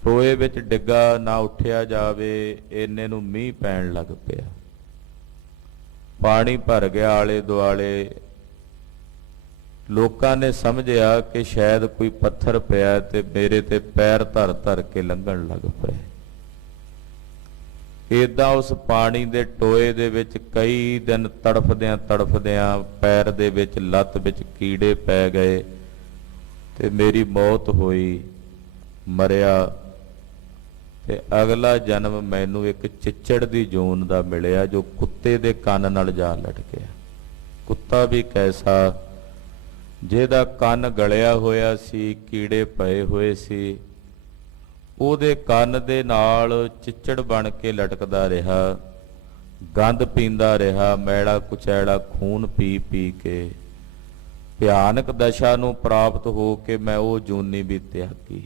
ਟੋਏ ਵਿੱਚ ਡਿੱਗਾ, ਨਾ ਉੱਠਿਆ ਜਾਵੇ। ਇੰਨੇ ਨੂੰ ਮੀਂਹ ਪੈਣ ਲੱਗ ਪਿਆ, ਪਾਣੀ ਭਰ ਗਿਆ ਆਲੇ ਦੁਆਲੇ। ਲੋਕਾਂ ਨੇ ਸਮਝਿਆ ਕਿ ਸ਼ਾਇਦ ਕੋਈ ਪੱਥਰ ਪਿਆ ਤੇ ਮੇਰੇ ਤੇ ਪੈਰ ਧਰ ਧਰ ਕੇ ਲੰਘਣ ਲੱਗ ਪਏ। ਏਦਾਂ ਉਸ ਪਾਣੀ ਦੇ ਟੋਏ ਦੇ ਵਿੱਚ ਕਈ ਦਿਨ ਤੜਫਦਿਆਂ ਤੜਫਦਿਆਂ ਪੈਰ ਦੇ ਵਿੱਚ, ਲੱਤ ਵਿੱਚ ਕੀੜੇ ਪੈ ਗਏ ਤੇ ਮੇਰੀ ਮੌਤ ਹੋਈ, ਮਰਿਆ। ਤੇ ਅਗਲਾ ਜਨਮ ਮੈਨੂੰ ਇੱਕ ਚਿੱਚੜ ਦੀ ਜੂਨ ਦਾ ਮਿਲਿਆ ਜੋ ਕੁੱਤੇ ਦੇ ਕੰਨ ਨਾਲ ਜਾ ਲਟਕਿਆ। ਕੁੱਤਾ ਵੀ ਕੈਸਾ, ਜਿਹਦਾ ਕੰਨ ਗਲਿਆ ਹੋਇਆ ਸੀ, ਕੀੜੇ ਪਏ ਹੋਏ ਸੀ। ਉਹਦੇ ਕੰਨ ਦੇ ਨਾਲ ਚਿੱਚੜ ਬਣ ਕੇ ਲਟਕਦਾ ਰਿਹਾ, ਗੰਧ ਪੀਂਦਾ ਰਿਹਾ, ਮੈਲਾ ਕੁਚੈਲਾ ਖੂਨ ਪੀ ਪੀ ਕੇ। ਭਿਆਨਕ ਦਸ਼ਾ ਨੂੰ ਪ੍ਰਾਪਤ ਹੋ ਕੇ ਮੈਂ ਉਹ ਜੂਨੀ ਵੀ ਤਿਆਗੀ।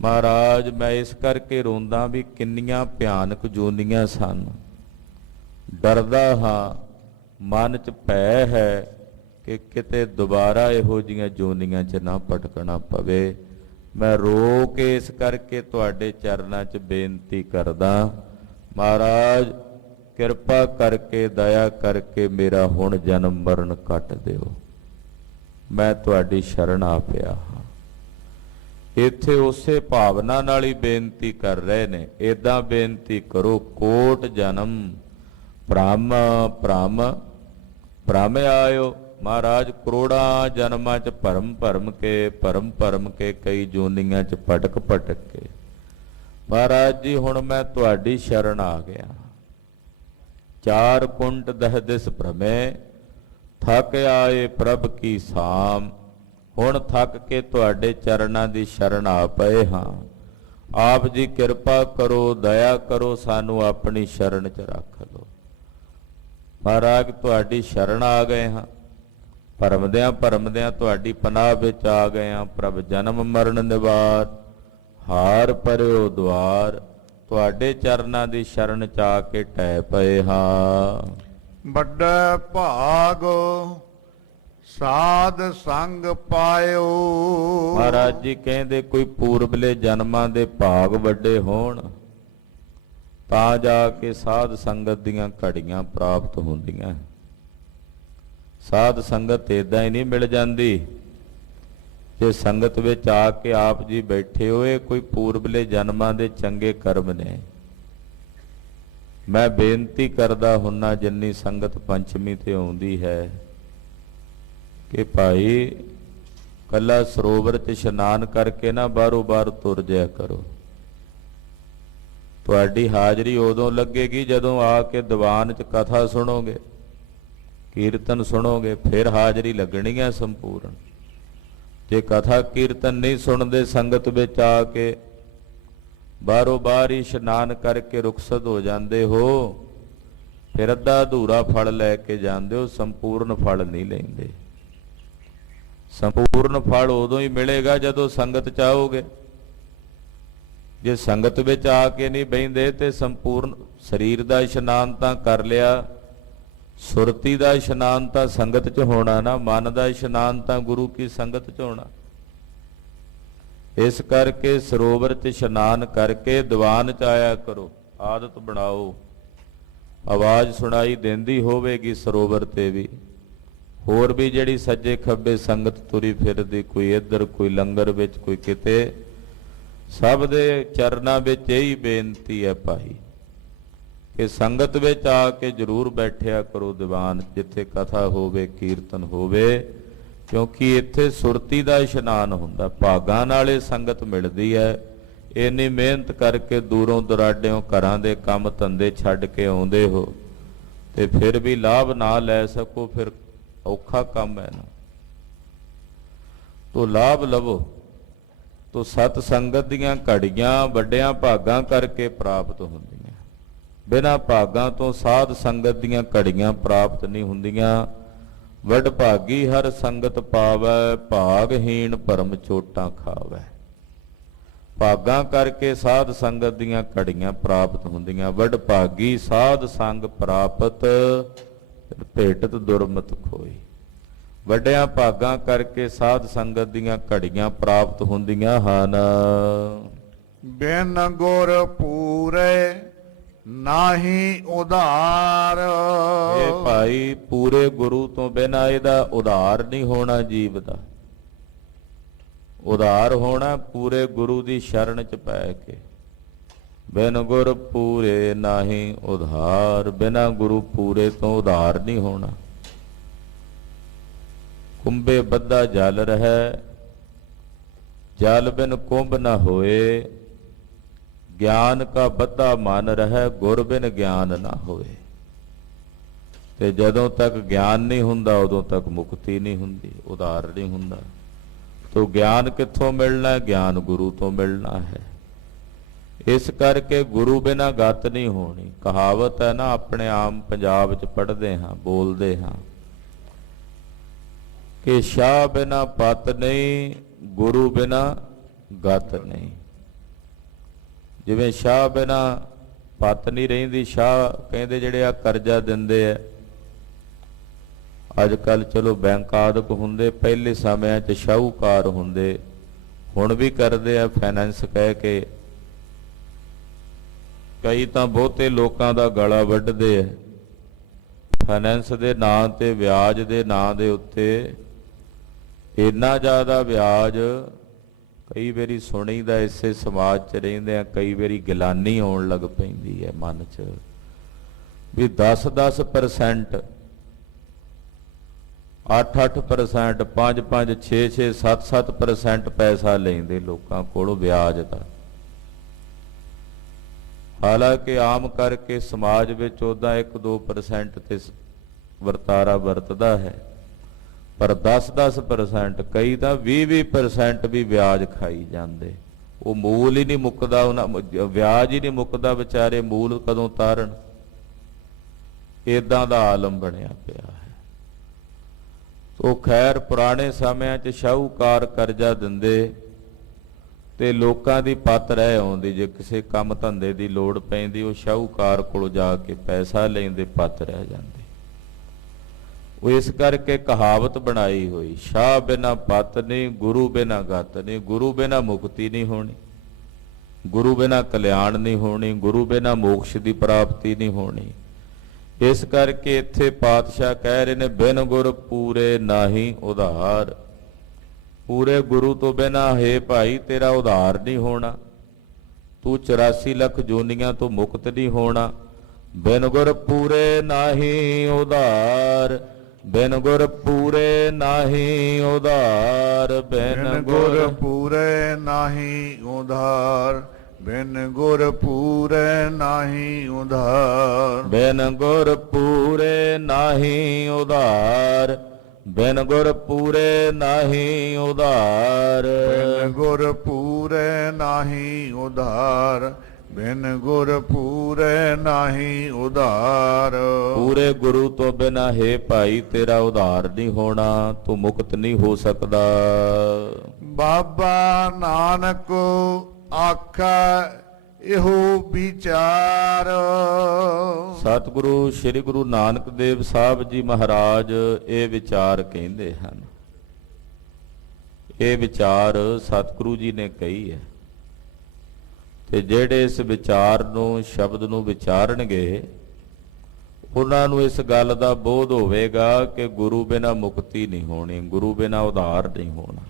ਮਹਾਰਾਜ, ਮੈਂ ਇਸ ਕਰਕੇ ਰੋਂਦਾ ਵੀ ਕਿੰਨੀਆਂ ਭਿਆਨਕ ਜੂਨੀਆਂ ਸਨ। ਡਰਦਾ ਹਾਂ, ਮਨ 'ਚ ਭੈ ਹੈ ਕਿ ਕਿਤੇ ਦੁਬਾਰਾ ਇਹੋ ਜਿਹੀਆਂ ਜੂਨੀਆਂ 'ਚ ਨਾ ਭਟਕਣਾ ਪਵੇ। ਮੈਂ ਰੋ ਕੇ ਇਸ ਕਰਕੇ ਤੁਹਾਡੇ ਚਰਨਾਂ 'ਚ ਬੇਨਤੀ ਕਰਦਾ, ਮਹਾਰਾਜ ਕਿਰਪਾ ਕਰਕੇ, ਦਇਆ ਕਰਕੇ ਮੇਰਾ ਹੁਣ ਜਨਮ ਮਰਨ ਕੱਟ ਦਿਓ। ਮੈਂ ਤੁਹਾਡੀ ਸ਼ਰਨ ਆ ਪਿਆ ਹਾਂ। ਇੱਥੇ ਉਸੇ ਭਾਵਨਾ ਨਾਲ ਹੀ ਬੇਨਤੀ ਕਰ ਰਹੇ ਨੇ। ਏਦਾਂ ਬੇਨਤੀ ਕਰੋ, ਕੋਟ ਜਨਮ ਭ੍ਰਮ ਭ੍ਰਮ ਭ੍ਰਮ ਆਇਓ। ਮਹਾਰਾਜ ਕਰੋੜਾਂ ਜਨਮਾਂ 'ਚ ਭਰਮ ਭਰਮ ਕੇ ਕਈ ਜੂਨੀਆਂ 'ਚ ਭਟਕ ਕੇ ਮਹਾਰਾਜ ਜੀ ਹੁਣ ਮੈਂ ਤੁਹਾਡੀ ਸ਼ਰਨ ਆ ਗਿਆ। ਚਾਰ ਕੁੰਟ ਦਹ ਦਿਸ ਭ੍ਰਮੇ, ਥਕ ਆਏ ਪ੍ਰਭ ਕੀ ਸਾਮ। ਹੁਣ ਥੱਕ ਕੇ ਤੁਹਾਡੇ ਚਰਨਾਂ ਦੀ ਸ਼ਰਨ ਆ ਪਏ ਹਾਂ। ਆਪ ਜੀ ਕਿਰਪਾ ਕਰੋ, ਦਇਆ ਕਰੋ, ਸਾਨੂੰ ਆਪਣੀ ਸ਼ਰਨ 'ਚ ਰੱਖ ਲਓ। ਮਹਾਰਾਜ ਤੁਹਾਡੀ ਸ਼ਰਨ ਆ ਗਏ ਹਾਂ, ਭਰਮਦਿਆਂ ਤੁਹਾਡੀ ਪਨਾਹ ਵਿੱਚ ਆ ਗਏ ਹਾਂ। ਪ੍ਰਭ ਜਨਮ ਮਰਨ ਨਿਵਾਰ, ਹਾਰ ਪਰਿਓ ਦੁਆਰ। ਤੁਹਾਡੇ ਚਰਨਾਂ ਦੀ ਸ਼ਰਨ 'ਚ ਆ ਕੇ ਢਹਿ ਪਏ ਹਾਂ। ਵੱਡਾ ਭਾਗ ਸਾਧ ਸੰਗ ਪਾਇਓ। ਮਹਾਰਾਜ ਜੀ ਕਹਿੰਦੇ ਕੋਈ ਪੂਰਬਲੇ ਜਨਮਾਂ ਦੇ ਭਾਗ ਵੱਡੇ ਹੋਣ, ਤਾਂ ਜਾ ਕੇ ਸਾਧ ਸੰਗਤ ਦੀਆਂ ਘੜੀਆਂ ਪ੍ਰਾਪਤ ਹੁੰਦੀਆਂ। ਸਾਧ ਸੰਗਤ ਏਦਾਂ ਹੀ ਨਹੀਂ ਮਿਲ ਜਾਂਦੀ। ਜੇ ਸੰਗਤ ਵਿੱਚ ਆ ਕੇ ਆਪ ਜੀ ਬੈਠੇ ਹੋਏ, ਕੋਈ ਪੂਰਬਲੇ ਜਨਮਾਂ ਦੇ ਚੰਗੇ ਕਰਮ ਨੇ। ਮੈਂ ਬੇਨਤੀ ਕਰਦਾ ਹੁੰਨਾ ਜਿੰਨੀ ਸੰਗਤ ਪੰਚਮੀ ਤੇ ਆਉਂਦੀ ਹੈ ਕਿ ਭਾਈ ਕੱਲਾ ਸਰੋਵਰ 'ਚ ਇਸ਼ਨਾਨ ਕਰਕੇ ਨਾ ਬਾਹਰੋਂ ਬਾਹਰ ਤੁਰ ਜਾਇਆ ਕਰੋ। ਤੁਹਾਡੀ ਹਾਜ਼ਰੀ ਉਦੋਂ ਲੱਗੇਗੀ ਜਦੋਂ ਆ ਕੇ ਦੀਵਾਨ 'ਚ ਕਥਾ ਸੁਣੋਗੇ, ਕੀਰਤਨ ਸੁਣੋਗੇ, ਫਿਰ ਹਾਜ਼ਰੀ ਲੱਗਣੀ ਹੈ ਸੰਪੂਰਨ। ਜੇ ਕਥਾ ਕੀਰਤਨ ਨਹੀਂ ਸੁਣਦੇ ਸੰਗਤ ਵਿੱਚ ਆ ਕੇ, ਬਾਹਰੋਂ ਬਾਹਰ ਹੀ ਇਸ਼ਨਾਨ ਕਰਕੇ ਰੁਖਸਤ ਹੋ ਜਾਂਦੇ ਹੋ, ਫਿਰ ਅੱਧਾ ਅਧੂਰਾ ਫਲ ਲੈ ਕੇ ਜਾਂਦੇ ਹੋ, ਸੰਪੂਰਨ ਫਲ ਨਹੀਂ ਲੈਂਦੇ। ਸੰਪੂਰਨ ਫਲ ਉਦੋਂ ਹੀ ਮਿਲੇਗਾ ਜਦੋਂ ਸੰਗਤ ਚ ਆਓਗੇ। ਜੇ ਸੰਗਤ ਵਿੱਚ ਆ ਕੇ ਨਹੀਂ ਬਹਿੰਦੇ ਤੇ ਸੰਪੂਰਨ ਸਰੀਰ ਦਾ ਇਸ਼ਨਾਨ ਤਾਂ ਕਰ ਲਿਆ, ਸੁਰਤੀ ਦਾ ਇਸ਼ਨਾਨ ਤਾਂ ਸੰਗਤ ਚ ਹੋਣਾ ਨਾ, ਮਨ ਦਾ ਇਸ਼ਨਾਨ ਤਾਂ ਗੁਰੂ ਕੀ ਸੰਗਤ ਚ ਹੋਣਾ। ਇਸ ਕਰਕੇ ਸਰੋਵਰ 'ਚ ਇਸ਼ਨਾਨ ਕਰਕੇ ਦੀਵਾਨ 'ਚ ਆਇਆ ਕਰੋ, ਆਦਤ ਬਣਾਓ। ਆਵਾਜ਼ ਸੁਣਾਈ ਦਿੰਦੀ ਹੋਵੇਗੀ ਸਰੋਵਰ ਤੇ ਵੀ, ਹੋਰ ਵੀ ਜਿਹੜੀ ਸੱਜੇ ਖੱਬੇ ਸੰਗਤ ਤੁਰੀ ਫਿਰਦੀ, ਕੋਈ ਇੱਧਰ, ਕੋਈ ਲੰਗਰ ਵਿੱਚ, ਕੋਈ ਕਿਤੇ, ਸਭ ਦੇ ਚਰਨਾਂ ਵਿੱਚ ਇਹੀ ਬੇਨਤੀ ਹੈ ਭਾਈ ਕਿ ਸੰਗਤ ਵਿੱਚ ਆ ਕੇ ਜ਼ਰੂਰ ਬੈਠਿਆ ਕਰੋ ਦੀਵਾਨ, ਜਿੱਥੇ ਕਥਾ ਹੋਵੇ, ਕੀਰਤਨ ਹੋਵੇ, ਕਿਉਂਕਿ ਇੱਥੇ ਸੁਰਤੀ ਦਾ ਇਸ਼ਨਾਨ ਹੁੰਦਾ। ਭਾਗਾਂ ਨਾਲ ਇਹ ਸੰਗਤ ਮਿਲਦੀ ਹੈ। ਇੰਨੀ ਮਿਹਨਤ ਕਰਕੇ ਦੂਰੋਂ ਦੁਰਾਡਿਓਂ ਘਰਾਂ ਦੇ ਕੰਮ ਧੰਦੇ ਛੱਡ ਕੇ ਆਉਂਦੇ ਹੋ ਤੇ ਫਿਰ ਵੀ ਲਾਭ ਨਾ ਲੈ ਸਕੋ, ਫਿਰ ਔਖਾ ਕੰਮ ਹੈ ਨਾ। ਤੋ ਲਾਭ ਲਵੋ। ਤੋ ਸਤ ਸੰਗਤ ਦੀਆਂ ਘੜੀਆਂ ਵੱਡਿਆਂ ਭਾਗਾਂ ਕਰਕੇ ਪ੍ਰਾਪਤ ਹੁੰਦੀਆਂ। ਬਿਨਾਂ ਭਾਗਾਂ ਤੋਂ ਸਾਧ ਸੰਗਤ ਦੀਆਂ ਘੜੀਆਂ ਪ੍ਰਾਪਤ ਨਹੀਂ ਹੁੰਦੀਆਂ। ਵਡ ਭਾਗੀ ਹਰ ਸੰਗਤ ਪਾਵੈ, ਭਾਗਹੀਣ ਭਰਮ ਚੋਟਾਂ ਖਾਵੈ। ਭਾਗਾਂ ਕਰਕੇ ਸਾਧ ਸੰਗਤ ਦੀਆਂ ਘੜੀਆਂ ਪ੍ਰਾਪਤ ਹੁੰਦੀਆਂ। ਵਡ ਭਾਗੀ ਸਾਧ ਸੰਗ ਪ੍ਰਾਪਤ, ਭੇਟਤ ਦੁਰਮਤ ਖੋਈ। ਵੱਡਿਆਂ ਭਾਗਾਂ ਕਰਕੇ ਸਾਧ ਸੰਗਤ ਦੀਆਂ ਘੜੀਆਂ ਪ੍ਰਾਪਤ ਹੁੰਦੀਆਂ ਹਨ। ਬਿਨ ਗੁਰ ਪੂਰੇ ਨਾਹੀ ਉਧਾਰ। ਇਹ ਭਾਈ ਪੂਰੇ ਗੁਰੂ ਤੋਂ ਬਿਨਾਂ ਇਹਦਾ ਉਧਾਰ ਨਹੀਂ ਹੋਣਾ। ਜੀਵ ਦਾ ਉਧਾਰ ਹੋਣਾ ਪੂਰੇ ਗੁਰੂ ਦੀ ਸ਼ਰਨ ਚ ਪੈ ਕੇ। ਬਿਨ ਗੁਰ ਪੂਰੇ ਨਾਹੀ ਉਧਾਰ। ਬਿਨਾਂ ਗੁਰੂ ਪੂਰੇ ਤੋਂ ਉਧਾਰ ਨਹੀਂ ਹੋਣਾ। ਕੁੰਭੇ ਬੱਧਾ ਜਲ ਰਹਿ, ਜਲ ਬਿਨ ਕੁੰਭ ਨਾ ਹੋਏ। ਗਿਆਨ ਕਾ ਬੱਧਾ ਮਨ ਰਹਿ, ਗੁਰ ਬਿਨ ਗਿਆਨ ਨਾ ਹੋਏ। ਤੇ ਜਦੋਂ ਤੱਕ ਗਿਆਨ ਨਹੀਂ ਹੁੰਦਾ ਉਦੋਂ ਤੱਕ ਮੁਕਤੀ ਨਹੀਂ ਹੁੰਦੀ, ਉਧਾਰ ਨਹੀਂ ਹੁੰਦਾ। ਤੋ ਗਿਆਨ ਕਿੱਥੋਂ ਮਿਲਣਾ? ਗਿਆਨ ਗੁਰੂ ਤੋਂ ਮਿਲਣਾ ਹੈ। ਇਸ ਕਰਕੇ ਗੁਰੂ ਬਿਨਾਂ ਗਤ ਨਹੀਂ ਹੋਣੀ। ਕਹਾਵਤ ਹੈ ਨਾ, ਆਪਣੇ ਆਮ ਪੰਜਾਬ 'ਚ ਪੜ੍ਹਦੇ ਹਾਂ, ਬੋਲਦੇ ਹਾਂ ਕਿ ਸ਼ਾਹ ਬਿਨਾਂ ਪਤ ਨਹੀਂ, ਗੁਰੂ ਬਿਨਾਂ ਗਤ ਨਹੀਂ। ਜਿਵੇਂ ਸ਼ਾਹ ਬਿਨਾਂ ਪਤ ਨਹੀਂ ਰਹਿੰਦੀ। ਸ਼ਾਹ ਕਹਿੰਦੇ ਜਿਹੜੇ ਆ ਕਰਜ਼ਾ ਦਿੰਦੇ ਆ, ਅੱਜ ਕੱਲ੍ਹ ਚਲੋ ਬੈਂਕ ਆਦਿਕ ਹੁੰਦੇ, ਪਹਿਲੇ ਸਮਿਆਂ 'ਚ ਸ਼ਾਹੂਕਾਰ ਹੁੰਦੇ, ਹੁਣ ਵੀ ਕਰਦੇ ਆ ਫਾਈਨੈਂਸ ਕਹਿ ਕੇ। ਕਈ ਤਾਂ ਬਹੁਤੇ ਲੋਕਾਂ ਦਾ ਗਲਾ ਵੱਢਦੇ ਆ ਫਾਈਨੈਂਸ ਦੇ ਨਾਂ ਤੇ, ਵਿਆਜ ਦੇ ਨਾਂ ਦੇ ਉੱਤੇ। ਇੰਨਾ ਜ਼ਿਆਦਾ ਵਿਆਜ, ਕਈ ਵਾਰੀ ਸੁਣੀਦਾ ਇਸੇ ਸਮਾਜ 'ਚ ਰਹਿੰਦੇ ਆ, ਕਈ ਵਾਰੀ ਗਿਲਾਨੀ ਆਉਣ ਲੱਗ ਪੈਂਦੀ ਹੈ ਮਨ 'ਚ ਵੀ 10-10%, 8-8%, 5-5, 6-6, 7-7% ਪੈਸਾ ਲੈਂਦੇ ਲੋਕਾਂ ਕੋਲੋਂ ਵਿਆਜ ਦਾ। ਹਾਲਾਂਕਿ ਆਮ ਕਰਕੇ ਸਮਾਜ ਵਿੱਚ ਉੱਦਾਂ 1-2% ਤੇ ਵਰਤਾਰਾ ਵਰਤਦਾ ਹੈ, ਪਰ 10-10%, ਕਈ ਤਾਂ 20-20% ਵੀ ਵਿਆਜ ਖਾਈ ਜਾਂਦੇ। ਉਹ ਮੂਲ ਹੀ ਨਹੀਂ ਮੁੱਕਦਾ, ਉਹਨਾਂ ਵਿਆਜ ਹੀ ਨਹੀਂ ਮੁੱਕਦਾ, ਵਿਚਾਰੇ ਮੂਲ ਕਦੋਂ ਤਾਰਨ। ਇਦਾਂ ਦਾ ਆਲਮ ਬਣਿਆ ਪਿਆ ਹੈ। ਉਹ ਖੈਰ ਪੁਰਾਣੇ ਸਮਿਆਂ 'ਚ ਸ਼ਾਹੂਕਾਰ ਕਰਜ਼ਾ ਦਿੰਦੇ ਤੇ ਲੋਕਾਂ ਦੀ ਪੱਤ ਰਹਿ ਆਉਂਦੀ। ਜੇ ਕਿਸੇ ਕੰਮ ਧੰਦੇ ਦੀ ਲੋੜ ਪੈਂਦੀ, ਉਹ ਸ਼ਾਹੂਕਾਰ ਕੋਲ ਜਾ ਕੇ ਪੈਸਾ ਲੈਂਦੇ, ਪੱਤ ਰਹਿ ਜਾਂਦੇ। ਉਹ ਇਸ ਕਰਕੇ ਕਹਾਵਤ ਬਣਾਈ ਹੋਈ, ਸ਼ਾਹ ਬਿਨਾ ਪਤ ਨਹੀਂ, ਗੁਰੂ ਬਿਨਾ ਗਤ ਨਹੀਂ। ਗੁਰੂ ਬਿਨਾ ਮੁਕਤੀ ਨਹੀਂ ਹੋਣੀ। ਗੁਰੂ ਬਿਨਾ ਕਲਿਆਣ ਨਹੀਂ ਹੋਣੀ, ਗੁਰੂ ਬਿਨਾ ਮੋਕਸ਼ ਦੀ ਪ੍ਰਾਪਤੀ ਨਹੀਂ ਹੋਣੀ। ਇਸ ਕਰਕੇ ਇੱਥੇ ਪਾਤਸ਼ਾਹ ਕਹਿ ਰਹੇ ਨੇ ਬਿਨ ਗੁਰ ਪੂਰੇ ਨਾਹੀ ਉਧਾਰ। ਪੂਰੇ ਗੁਰੂ ਤੋਂ ਬਿਨਾ ਹੈ ਭਾਈ ਤੇਰਾ ਉਧਾਰ ਨਹੀਂ ਹੋਣਾ, ਤੂੰ 84 ਲੱਖ ਜੋਨੀਆਂ ਤੋਂ ਮੁਕਤ ਨਹੀਂ ਹੋਣਾ। ਬਿਨ ਗੁਰ ਪੂਰੇ ਨਾਹੀ ਉਧਾਰ, ਬਿਨ ਗੁਰ ਪੂਰੇ ਨਾਹੀ ਉਧਾਰ, ਬਿਨ ਗੁਰ ਪੂਰੇ ਨਾਹੀ ਉਧਾਰ, ਬਿਨ ਗੁਰ ਪੂਰੇ ਨਾਹੀ ਉਧਾਰ, ਬਿਨ ਗੁਰ ਪੂਰੇ ਨਾਹੀ ਉਧਾਰ, ਬਿਨ ਗੁਰ ਪੂਰੇ ਨਾਹੀ ਉਧਾਰ, ਬਿਨ ਗੁਰ ਪੂਰੇ ਨਾਹੀ ਉਧਾਰ, ਬਿਨ ਗੁਰ ਪੂਰੇ ਨਾਹੀ ਉਧਾਰ। ਪੂਰੇ ਗੁਰੂ ਤੋਂ ਬਿਨਾ ਹੈ ਭਾਈ ਤੇਰਾ ਉਧਾਰ ਨਹੀਂ ਹੋਣਾ, ਤੂੰ ਮੁਕਤ ਨਹੀਂ ਹੋ ਸਕਦਾ। ਬਾਬਾ ਨਾਨਕ ਆਖਾ ਇਹੋ ਵਿਚਾਰ। ਸਤਿਗੁਰੂ ਸ੍ਰੀ ਗੁਰੂ ਨਾਨਕ ਦੇਵ ਸਾਹਿਬ ਜੀ ਮਹਾਰਾਜ ਇਹ ਵਿਚਾਰ ਕਹਿੰਦੇ ਹਨ। ਇਹ ਵਿਚਾਰ ਸਤਿਗੁਰੂ ਜੀ ਨੇ ਕਹੀ ਹੈ ਤੇ ਜਿਹੜੇ ਇਸ ਵਿਚਾਰ ਨੂੰ ਸ਼ਬਦ ਨੂੰ ਵਿਚਾਰਨਗੇ ਉਹਨਾਂ ਨੂੰ ਇਸ ਗੱਲ ਦਾ ਬੋਧ ਹੋਵੇਗਾ ਕਿ ਗੁਰੂ ਬਿਨਾ ਮੁਕਤੀ ਨਹੀਂ ਹੋਣੀ, ਗੁਰੂ ਬਿਨਾ ਉਧਾਰ ਨਹੀਂ ਹੋਣਾ।